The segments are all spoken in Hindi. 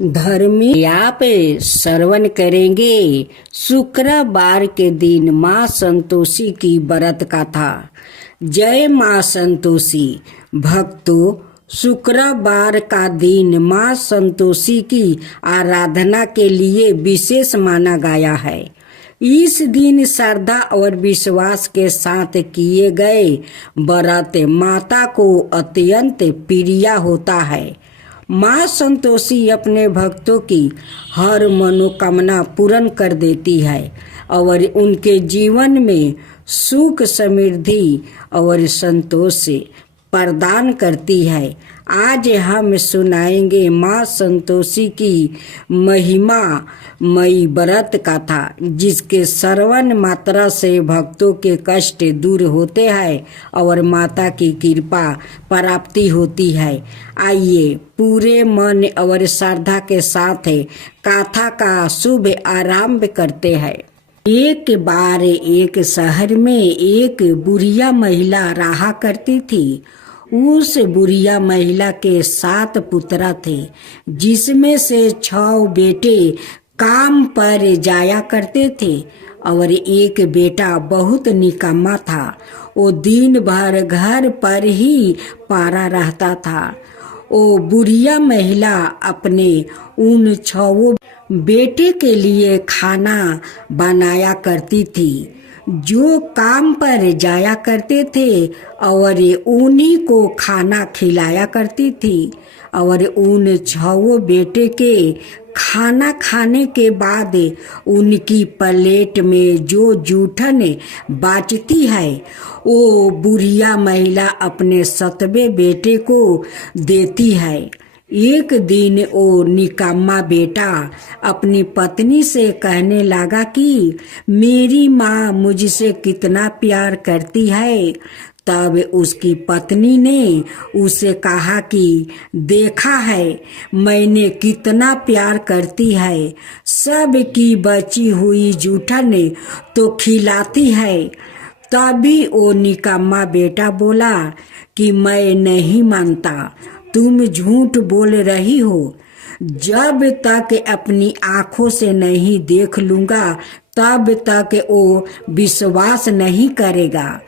धर्मी आप श्रवण करेंगे। शुक्रवार के दिन माँ संतोषी की व्रत कथा। जय माँ संतोषी। भक्तों, शुक्रवार का दिन माँ संतोषी की आराधना के लिए विशेष माना गया है। इस दिन श्रद्धा और विश्वास के साथ किए गए व्रत माता को अत्यंत प्रिय होता है। माँ संतोषी अपने भक्तों की हर मनोकामना पूर्ण कर देती है और उनके जीवन में सुख, समृद्धि और संतोष प्रदान करती है। आज हम सुनाएंगे माँ संतोषी की महिमा मई व्रत कथा, जिसके श्रवण मात्रा से भक्तों के कष्ट दूर होते हैं और माता की कृपा प्राप्ति होती है। आइए पूरे मन और श्रद्धा के साथ कथा का शुभ आरंभ करते हैं। एक बार एक शहर में एक बुढ़िया महिला रहा करती थी। उस बुढ़िया महिला के 7 पुत्र थे, जिसमें से 6 बेटे काम पर जाया करते थे और एक बेटा बहुत निकम्मा था। वो दिन भर घर पर ही पड़ा रहता था। वो बुढ़िया महिला अपने उन 6 बेटे के लिए खाना बनाया करती थी, जो काम पर जाया करते थे, और उन्हीं को खाना खिलाया करती थी। और उन 6 बेटे के खाना खाने के बाद उनकी प्लेट में जो जूठन बचती है, वो बुढ़िया महिला अपने 7वें बेटे को देती है। एक दिन वो निकम्मा बेटा अपनी पत्नी से कहने लगा कि मेरी माँ मुझसे कितना प्यार करती है। तब उसकी पत्नी ने उसे कहा कि देखा है मैंने कितना प्यार करती है, सब की बची हुई जूठन तो खिलाती है। तभी वो निकम्मा बेटा बोला कि मैं नहीं मानता, तुम झूठ बोल रही हो। जब तक अपनी आंखों से नहीं देख लूंगा तब तक वो विश्वास नहीं करेगा।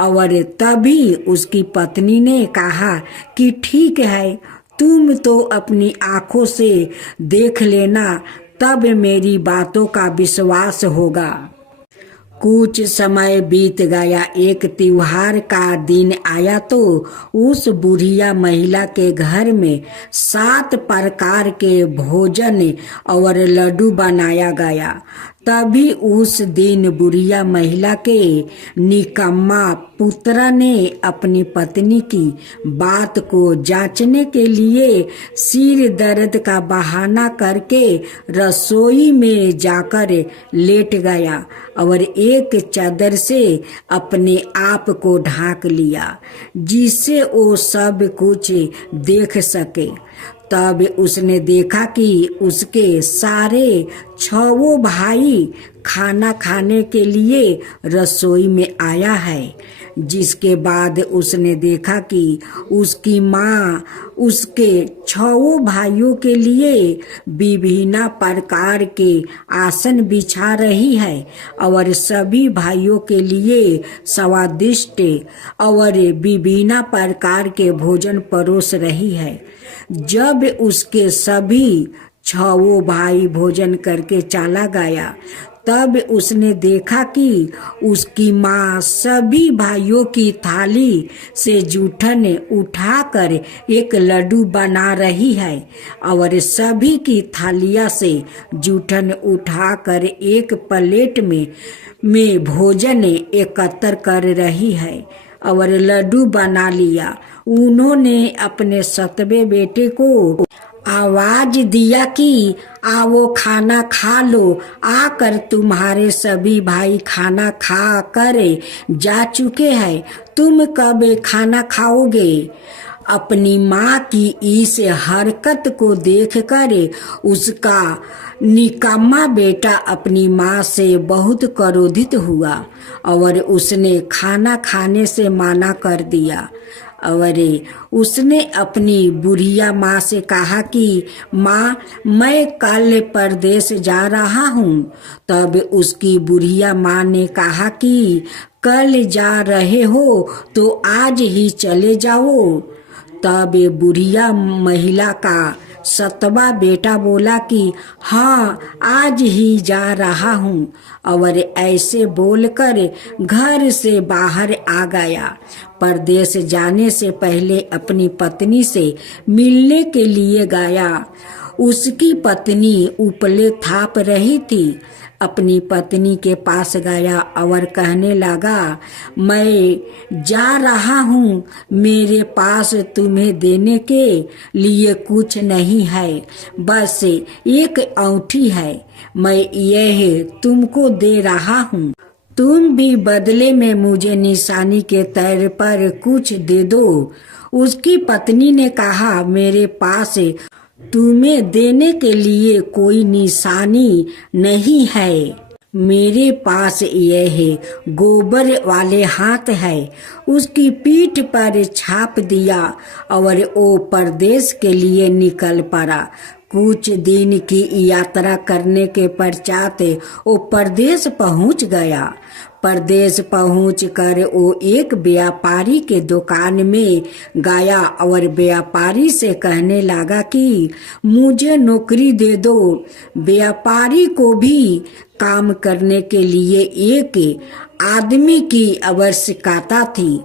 और तभी उसकी पत्नी ने कहा कि ठीक है, तुम तो अपनी आंखों से देख लेना, तब मेरी बातों का विश्वास होगा। कुछ समय बीत गया। एक त्योहार का दिन आया तो उस बुढ़िया महिला के घर में 7 प्रकार के भोजन और लड्डू बनाया गया। तभी उस दिन बुढ़िया महिला के निकम्मा पुत्र ने अपनी पत्नी की बात को जांचने के लिए सिर दर्द का बहाना करके रसोई में जाकर लेट गया और एक चादर से अपने आप को ढांक लिया, जिससे वो सब कुछ देख सके। तब उसने देखा कि उसके सारे 6 भाई खाना खाने के लिए रसोई में आया है। जिसके बाद उसने देखा कि उसकी माँ उसके 6 भाइयों के लिए विभिन्न प्रकार के आसन बिछा रही है और सभी भाइयों के लिए स्वादिष्ट और विभिन्न प्रकार के भोजन परोस रही है। जब उसके सभी 6 भाई भोजन करके चला गया, तब उसने देखा कि उसकी माँ सभी भाइयों की थाली से जूठन उठाकर एक लड्डू बना रही है और सभी की थालियाँ से जूठन उठाकर एक प्लेट में भोजन एकत्र कर रही है और लड्डू बना लिया। उन्होंने अपने 7वें बेटे को आवाज दिया कि आओ खाना खा लो। आकर तुम्हारे सभी भाई खाना खा कर जा चुके हैं, तुम कब खाना खाओगे? अपनी माँ की इस हरकत को देखकर उसका निकम्मा बेटा अपनी माँ से बहुत क्रोधित हुआ और उसने खाना खाने से मना कर दिया। और उसने अपनी बुढ़िया माँ से कहा कि माँ, मैं कल परदेश जा रहा हूँ। तब उसकी बुढ़िया माँ ने कहा कि कल जा रहे हो तो आज ही चले जाओ। तब बुढ़िया महिला का 7वां बेटा बोला कि हाँ, आज ही जा रहा हूँ, और ऐसे बोलकर घर से बाहर आ गया। परदेश जाने से पहले अपनी पत्नी से मिलने के लिए गया। उसकी पत्नी उपले थाप रही थी। अपनी पत्नी के पास गया और कहने लगा, मैं जा रहा हूँ, मेरे पास तुम्हें देने के लिए कुछ नहीं है, बस एक औंठी है, मैं यह तुमको दे रहा हूँ, तुम भी बदले में मुझे निशानी के तौर पर कुछ दे दो। उसकी पत्नी ने कहा, मेरे पास तुम्हें देने के लिए कोई निशानी नहीं है, मेरे पास यह गोबर वाले हाथ है। उसकी पीठ पर छाप दिया और वो परदेश के लिए निकल पड़ा। कुछ दिन की यात्रा करने के पश्चात वो परदेश पहुंच गया। परदेश पहुंच कर वो एक व्यापारी के दुकान में गया और व्यापारी से कहने लगा कि मुझे नौकरी दे दो। व्यापारी को भी काम करने के लिए एक आदमी की आवश्यकता थी,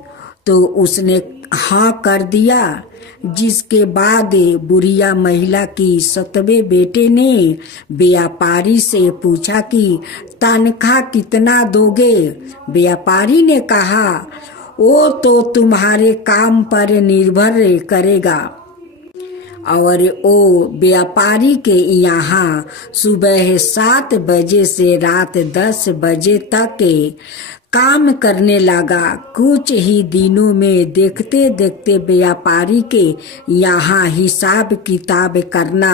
तो उसने हाँ कर दिया। जिसके बाद बुढ़िया महिला की 7वें बेटे ने व्यापारी से पूछा कि तनख्वाह कितना दोगे। व्यापारी ने कहा, वो तो तुम्हारे काम पर निर्भर करेगा। और वो व्यापारी के यहाँ सुबह 7 बजे से रात 10 बजे तक काम करने लगा। कुछ ही दिनों में देखते देखते व्यापारी के यहाँ हिसाब किताब करना,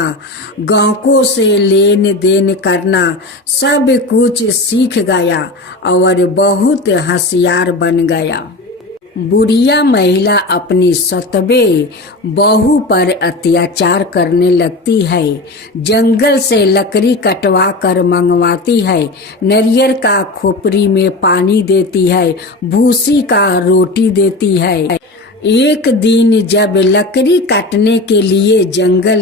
गांवों से लेन देन करना सब कुछ सीख गया और बहुत होशियार बन गया। बुढ़िया महिला अपनी 7वें बहू पर अत्याचार करने लगती है। जंगल से लकड़ी कटवा कर मंगवाती है, नारियल का खोपड़ी में पानी देती है, भूसी का रोटी देती है। एक दिन जब लकड़ी काटने के लिए जंगल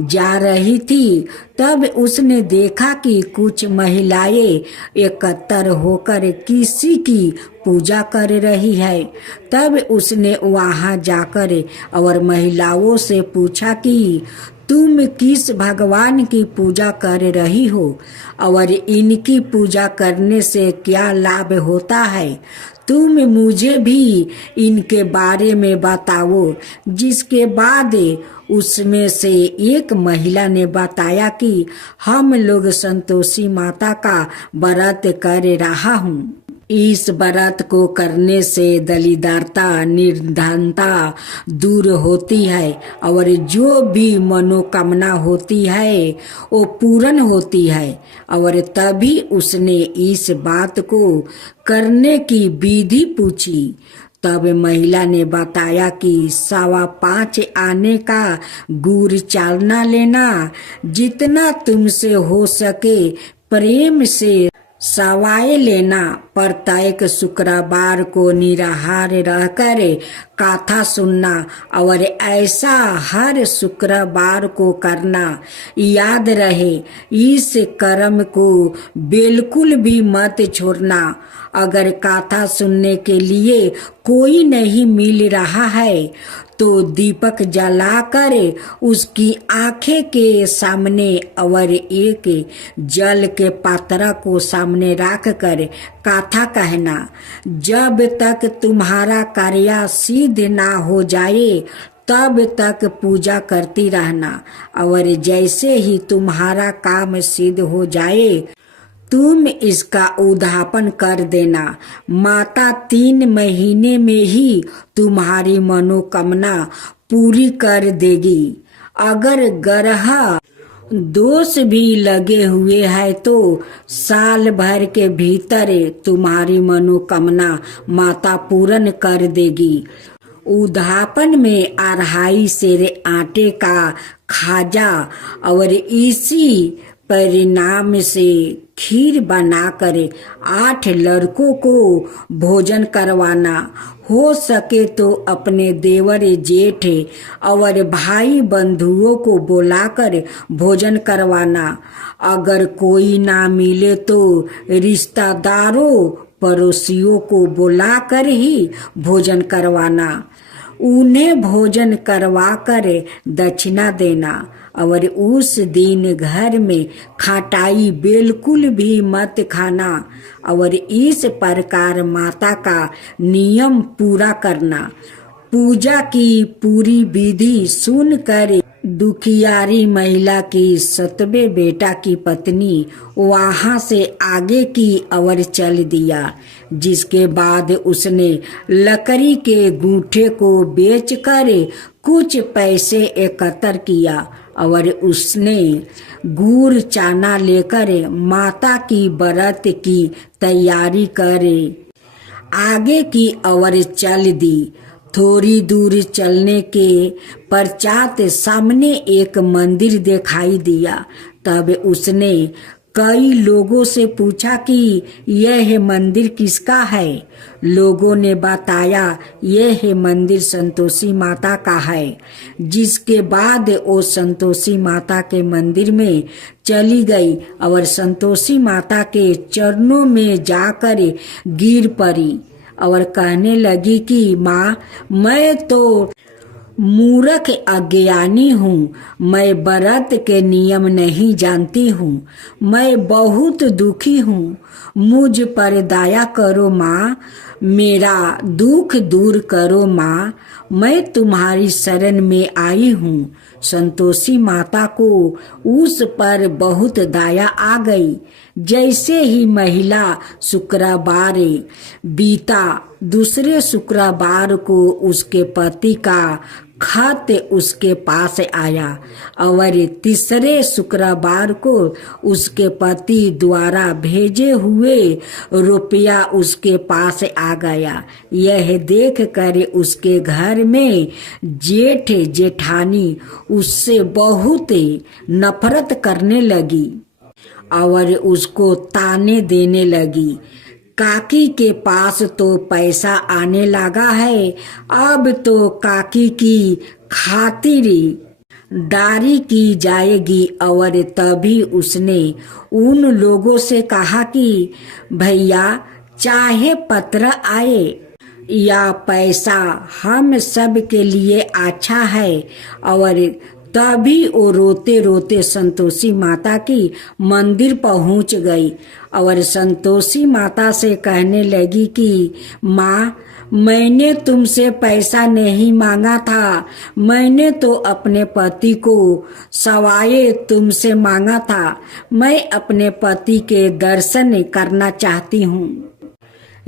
जा रही थी, तब उसने देखा कि कुछ महिलाएं एकत्र होकर किसी की पूजा कर रही है। तब उसने वहां जाकर और महिलाओं से पूछा कि तुम किस भगवान की पूजा कर रही हो और इनकी पूजा करने से क्या लाभ होता है, तुम मुझे भी इनके बारे में बताओ। जिसके बाद उसमें से एक महिला ने बताया कि हम लोग संतोषी माता का व्रत कर रहा हूँ। इस व्रत को करने से दरिद्रता निर्धनता दूर होती है और जो भी मनोकामना होती है वो पूर्ण होती है। और तभी उसने इस बात को करने की विधि पूछी। तब महिला ने बताया कि 5.25 आने का गुड़ चालना लेना, जितना तुमसे हो सके प्रेम से सवाए लेना। प्रत्येक शुक्रवार को निराहार रहकर कथा सुनना और ऐसा हर शुक्रवार को करना। याद रहे, इस कर्म को बिल्कुल भी मत छोड़ना। अगर कथा सुनने के लिए कोई नहीं मिल रहा है तो दीपक जलाकर उसकी आंखें के सामने और एक जल के पात्र को सामने रख कर कथा कहना। जब तक तुम्हारा कार्य सिद्ध ना हो जाए तब तक पूजा करती रहना, और जैसे ही तुम्हारा काम सिद्ध हो जाए तुम इसका उद्यापन कर देना। माता 3 महीने में ही तुम्हारी मनोकामना पूरी कर देगी। अगर ग्रह दोष भी लगे हुए हैं तो साल भर के भीतर तुम्हारी मनोकामना माता पूर्ण कर देगी। उद्यापन में 2.5 सेर आटे का खाजा और इसी परिणाम से खीर बनाकर 8 लड़कों को भोजन करवाना, हो सके तो अपने देवर जेठ और भाई बंधुओं को बुलाकर भोजन करवाना, अगर कोई ना मिले तो रिश्तेदारों पड़ोसियों को बुलाकर ही भोजन करवाना, उन्हें भोजन करवाकर दक्षिणा देना और उस दिन घर में खटाई बिल्कुल भी मत खाना और इस प्रकार माता का नियम पूरा करना। पूजा की पूरी विधि सुनकर दुखियारी महिला की 7वें बेटा की पत्नी वहां से आगे की ओर चल दिया, जिसके बाद उसने लकड़ी के गूठे को बेचकर कुछ पैसे एकत्र किया और उसने गुड़ चाना लेकर माता की व्रत की तैयारी कर आगे की ओर चल दी। थोड़ी दूर चलने के पश्चात सामने एक मंदिर दिखाई दिया। तब उसने कई लोगों से पूछा कि यह मंदिर किसका है। लोगों ने बताया यह मंदिर संतोषी माता का है। जिसके बाद वो संतोषी माता के मंदिर में चली गई और संतोषी माता के चरणों में जाकर गिर पड़ी और कहने लगी कि माँ, मैं तो मूर्ख अज्ञानी हूँ, मैं व्रत के नियम नहीं जानती हूँ, मैं बहुत दुखी हूँ, मुझ पर दया करो माँ, मेरा दुख दूर करो माँ, मैं तुम्हारी शरण में आई हूँ। संतोषी माता को उस पर बहुत दया आ गई। जैसे ही महिला शुक्रवार बीता, दूसरे शुक्रवार को उसके पति का खत उसके पास आया और तीसरे शुक्रवार को उसके पति द्वारा भेजे हुए रुपया उसके पास आ गया। यह देख कर उसके घर में जेठ जेठानी उससे बहुत नफरत करने लगी और उसको ताने देने लगी। काकी के पास तो पैसा आने लगा है, अब तो काकी की खातिर दारी की जाएगी। और तभी उसने उन लोगों से कहा कि भैया, चाहे पत्र आए या पैसा, हम सब के लिए अच्छा है। और तभी वो रोते रोते संतोषी माता की मंदिर पहुंच गई और संतोषी माता से कहने लगी कि माँ, मैंने तुमसे पैसा नहीं मांगा था, मैंने तो अपने पति को सवाए तुमसे मांगा था। मैं अपने पति के दर्शन करना चाहती हूँ।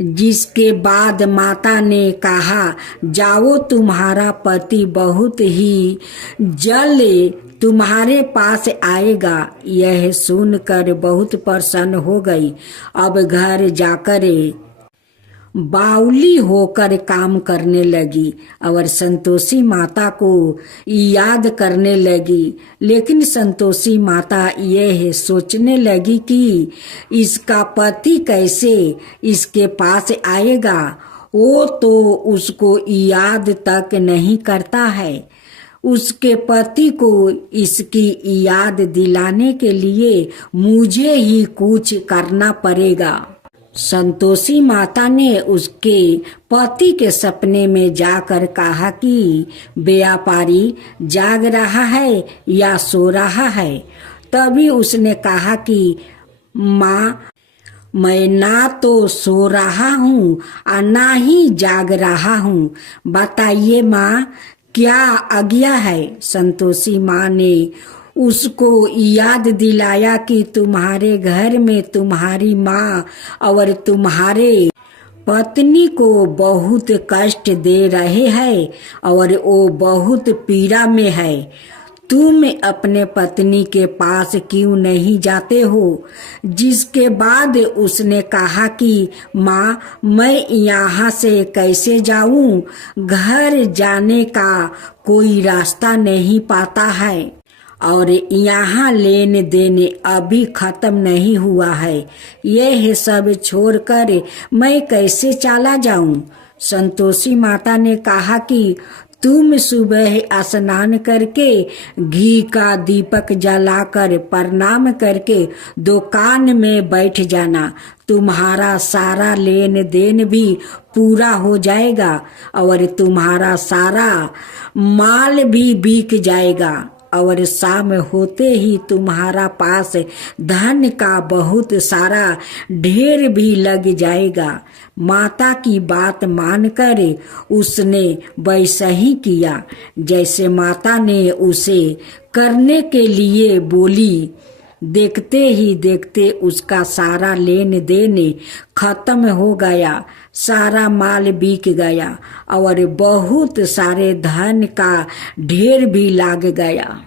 जिसके बाद माता ने कहा, जाओ, तुम्हारा पति बहुत ही जल्द तुम्हारे पास आएगा। यह सुनकर बहुत प्रसन्न हो गई। अब घर जाकर बाउली होकर काम करने लगी और संतोषी माता को याद करने लगी। लेकिन संतोषी माता यह सोचने लगी कि इसका पति कैसे इसके पास आएगा, वो तो उसको याद तक नहीं करता है। उसके पति को इसकी याद दिलाने के लिए मुझे ही कुछ करना पड़ेगा। संतोषी माता ने उसके पति के सपने में जाकर कहा कि व्यापारी जाग रहा है या सो रहा है। तभी उसने कहा कि माँ, मैं ना तो सो रहा हूँ और ना ही जाग रहा हूँ, बताइए माँ, क्या आज्ञा है। संतोषी माँ ने उसको याद दिलाया कि तुम्हारे घर में तुम्हारी माँ और तुम्हारे पत्नी को बहुत कष्ट दे रहे हैं और वो बहुत पीड़ा में है। तुम अपने पत्नी के पास क्यों नहीं जाते हो? जिसके बाद उसने कहा कि माँ, मैं यहाँ से कैसे जाऊँ? घर जाने का कोई रास्ता नहीं पाता है और यहाँ लेन देन अभी खत्म नहीं हुआ है। यह सब छोड़कर मैं कैसे चला जाऊं? संतोषी माता ने कहा कि तुम सुबह स्नान करके घी का दीपक जलाकर प्रणाम करके दुकान में बैठ जाना। तुम्हारा सारा लेन देन भी पूरा हो जाएगा और तुम्हारा सारा माल भी बिक जाएगा और शाम होते ही तुम्हारा पास धन का बहुत सारा ढेर भी लग जाएगा। माता की बात मानकर उसने वैसा ही किया जैसे माता ने उसे करने के लिए बोली। देखते ही देखते उसका सारा लेन देन खत्म हो गया, सारा माल बिक गया और बहुत सारे धन का ढेर भी लग गया।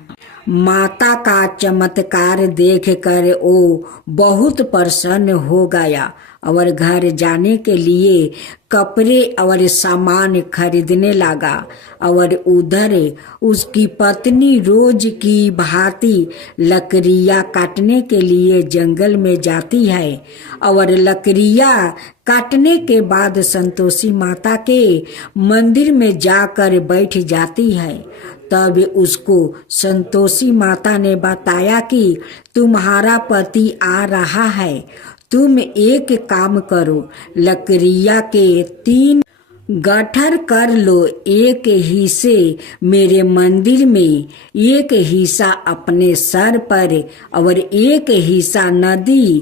माता का चमत्कार देखकर वो बहुत प्रसन्न हो गया और घर जाने के लिए कपड़े और सामान खरीदने लगा और उधर उसकी पत्नी रोज की भांति लकड़ियाँ काटने के लिए जंगल में जाती है और लकड़ियाँ काटने के बाद संतोषी माता के मंदिर में जाकर बैठ जाती है। तब उसको संतोषी माता ने बताया कि तुम्हारा पति आ रहा है, तुम एक काम करो, लकड़ियाँ के 3 गट्ठर कर लो, एक हिस्से मेरे मंदिर में, एक हिस्सा अपने सर पर और एक हिस्सा नदी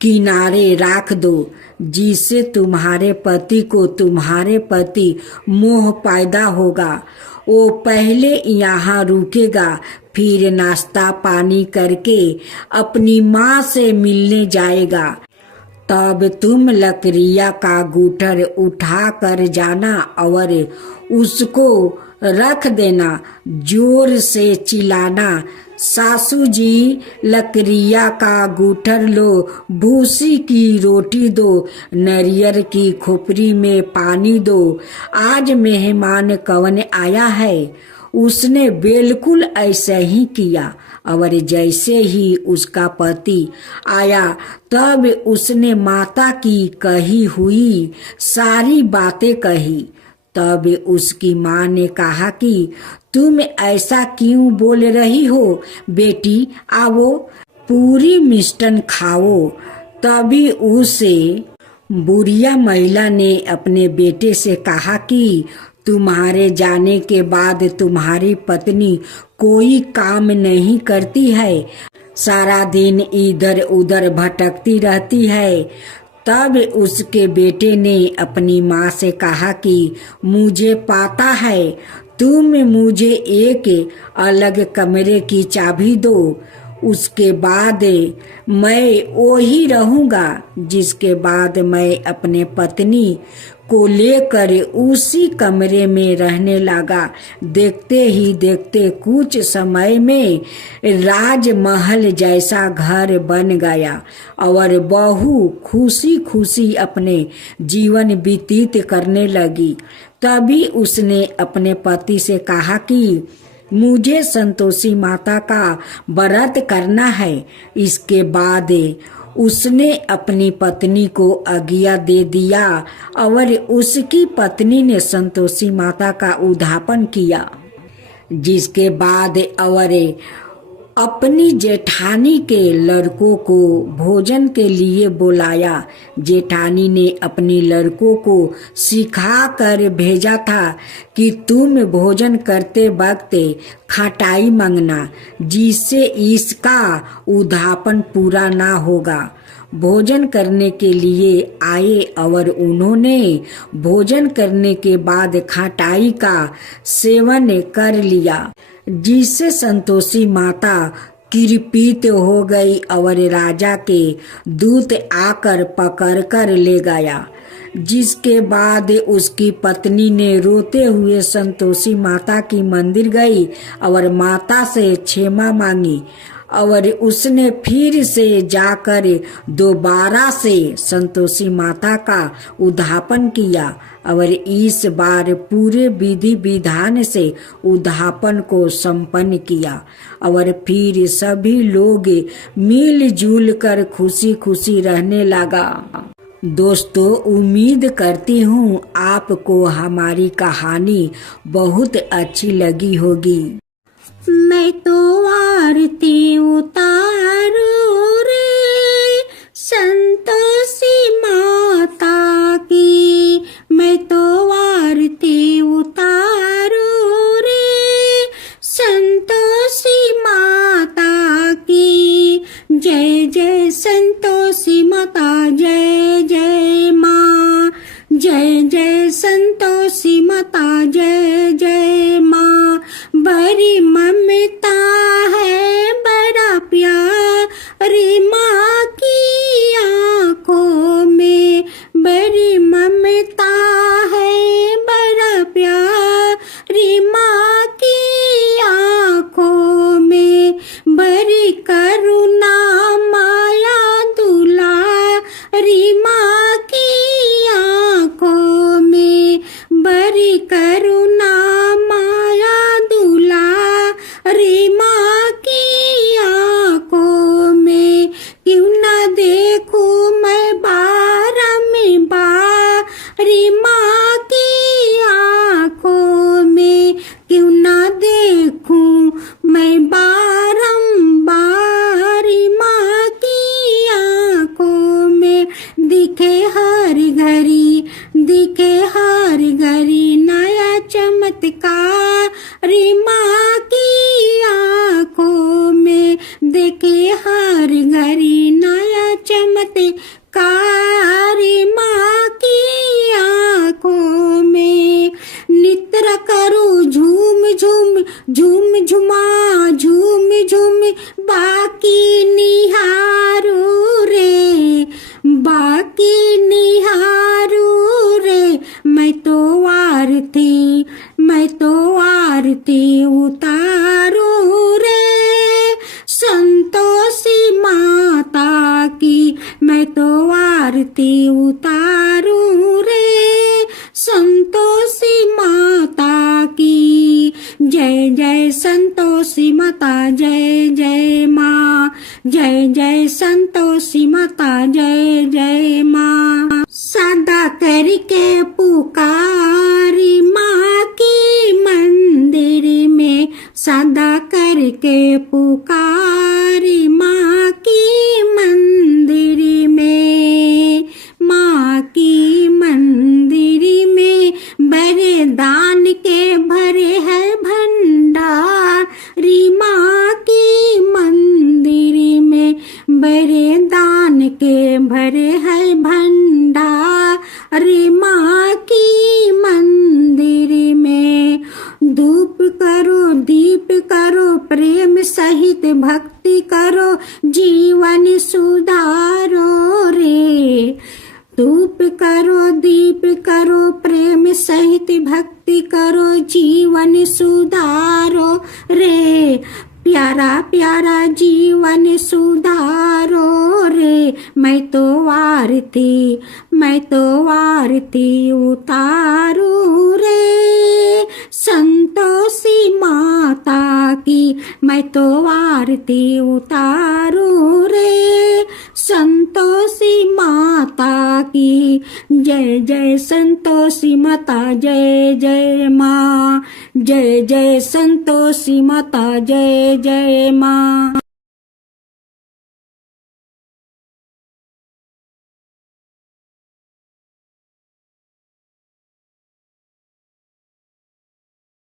किनारे रख दो, जिससे तुम्हारे पति को तुम्हारे प्रति मोह पैदा होगा। वो पहले यहाँ रुकेगा, फिर नाश्ता पानी करके अपनी माँ से मिलने जाएगा। तब तुम लकड़ियाँ का गूठर उठा कर जाना और उसको रख देना, जोर से चिल्लाना, सासू जी लकड़ियाँ का गूठर लो, भूसी की रोटी दो, नारियल की खोपड़ी में पानी दो, आज मेहमान कौन आया है। उसने बिल्कुल ऐसा ही किया और जैसे ही उसका पति आया तब उसने माता की कही हुई सारी बातें कही। तब उसकी माँ ने कहा कि तुम ऐसा क्यों बोल रही हो बेटी, आओ पूरी मिष्टन खाओ। तभी उसे बुढ़िया महिला ने अपने बेटे से कहा कि तुम्हारे जाने के बाद तुम्हारी पत्नी कोई काम नहीं करती है, सारा दिन इधर उधर भटकती रहती है। तब उसके बेटे ने अपनी माँ से कहा कि मुझे पता है, तुम मुझे एक अलग कमरे की चाबी दो, उसके बाद मैं वही रहूँगा। जिसके बाद मैं अपने पत्नी को लेकर उसी कमरे में रहने लगा। देखते ही देखते कुछ समय में राजमहल जैसा घर बन गया और बहू खुशी खुशी अपने जीवन व्यतीत करने लगी। तभी उसने अपने पति से कहा कि मुझे संतोषी माता का व्रत करना है। इसके बाद उसने अपनी पत्नी को आज्ञा दे दिया और उसकी पत्नी ने संतोषी माता का उद्यापन किया। जिसके बाद और अपनी जेठानी के लड़कों को भोजन के लिए बुलाया। जेठानी ने अपनी लड़कों को सिखा कर भेजा था कि तुम भोजन करते वक्त खटाई मांगना, जिससे इसका उद्यापन पूरा ना होगा। भोजन करने के लिए आए और उन्होंने भोजन करने के बाद खटाई का सेवन कर लिया, जिससे संतोषी माता कृपित हो गई और राजा के दूत आकर पकड़ कर ले गया। जिसके बाद उसकी पत्नी ने रोते हुए संतोषी माता की मंदिर गई और माता से क्षमा मांगी और उसने फिर से जाकर दोबारा से संतोषी माता का उद्धापन किया और इस बार पूरे विधि विधान से उद्धापन को संपन्न किया और फिर सभी लोग मिलजुल कर खुशी खुशी रहने लगा। दोस्तों, उम्मीद करती हूँ आपको हमारी कहानी बहुत अच्छी लगी होगी। मैं तो आरती उतारू रे संतोषी माता की, मैं तो आरती उतारू रे संतोषी माता की। जय जय संतोषी माता, जय जय माँ, जय जय संतोषी माता, जय जय माँ। बड़ी ममता है, बड़ा प्यारी माँ की आँखों में, बड़ी ममता है, बड़ा प्यारी माँ की आँखों में, बड़ी करुणा माया दुलारी माँ की आँखों में, बड़ी करुणा माया दुलारी माँ की आँखों में। क्यों ना देखूं मैं बारी माँ की आँखों में, क्यों ना देखूं मैं बारी माँ की आँखों में। दिखे हर घड़ी नया चमत्कार माँ की आँखों में, देखे हर घड़ी नया चमत्कार माँ की आँखों में। नित्र करो झूम झूम बाकी निहारू रे, बाकी निहारू रे। मैं तो आरती उतारू रे संतोषी माता की, मैं तो आरती उतारू रे संतोषी माता की। जय जय संतोषी माता, जय जय माँ, जय जय संतोषी माता, जय जय माँ। सदा करके पुकारी माँ की मंदिर में, सदा करके पुकारी माँ की मंदिर में, माँ की मंदिर में। बड़े दान के भरे है भंडारी माँ की मंदिर में, बड़े दान के भरे है भंडारी माँ की मंदिर में। धूप करो, दीप करो, प्रेम सहित भक्ति करो, जीवन सुधारो रे। धूप करो, दीप करो, प्रेम सहित भक्ति करो, जीवन सुधारो रे। प्यारा प्यारा जीवन सुधारो रे। मैं तो आरती उतारू रे संतोषी माता की, मैं तो आरती उतारू रे संतोषी माता की। जय जय संतोषी माता, जय जय माँ, जय जय संतोषी माता, जय जय माँ।